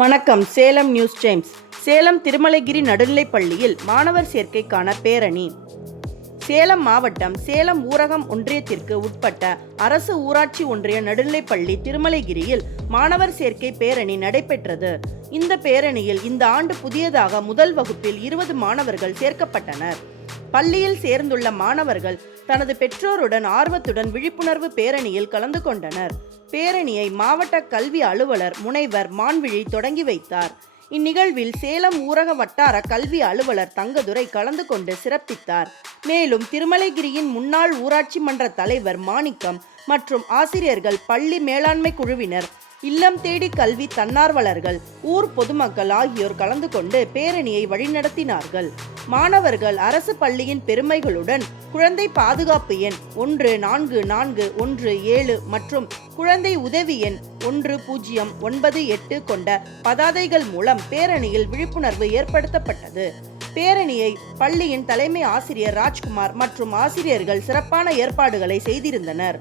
வணக்கம். Salem news times. Salem Thirumalagiri நடுநிலைப் பள்ளியில் மாணவர் சேர்க்கைக்கான பேரணி. சேலம் மாவட்டம் சேலம் ஊரகம் ஒன்றியத்திற்கு உட்பட்ட அரசு ஊராட்சி ஒன்றிய நடுநிலைப்பள்ளி திருமலைகிரியில் மாணவர் சேர்க்கை பேரணி நடைபெற்றது. இந்த பேரணியில் இந்த ஆண்டு புதியதாக முதல் வகுப்பில் இருபது மாணவர்கள் சேர்க்கப்பட்டனர். பள்ளியில் சேர்ந்துள்ள மாணவர்கள் தனது பெற்றோருடன் ஆர்வத்துடன் விழிப்புணர்வு பேரணியில் கலந்து கொண்டனர். பேரணியை மாவட்ட கல்வி அலுவலர் முனைவர் மான்விழி தொடங்கி வைத்தார். இந்நிகழ்வில் சேலம் ஊரக வட்டார கல்வி அலுவலர் தங்கதுரை கலந்து கொண்டு சிறப்பித்தார். மேலும் திருமலைகிரியின் முன்னாள் ஊராட்சி மன்ற தலைவர் மாணிக்கம் மற்றும் ஆசிரியர்கள் பள்ளி மேலாண்மை குழுவினர் இல்லம் தேடி கல்வி தன்னார்வலர்கள் ஊர் பொதுமக்கள் ஆகியோர் கலந்து கொண்டு பேரணியை வழிநடத்தினார்கள். மாணவர்கள் அரசு பள்ளியின் பெருமைகளுடன் குழந்தை பாதுகாப்பு எண் ஒன்று நான்கு நான்கு ஒன்று ஏழு மற்றும் குழந்தை உதவி எண் ஒன்று பூஜ்ஜியம் ஒன்பது எட்டு கொண்ட பதாதைகள் மூலம் பேரணியில் விழிப்புணர்வு ஏற்படுத்தப்பட்டது. பேரணியை பள்ளியின் தலைமை ஆசிரியர் ராஜ்குமார் மற்றும் ஆசிரியர்கள் சிறப்பான ஏற்பாடுகளை செய்திருந்தனர்.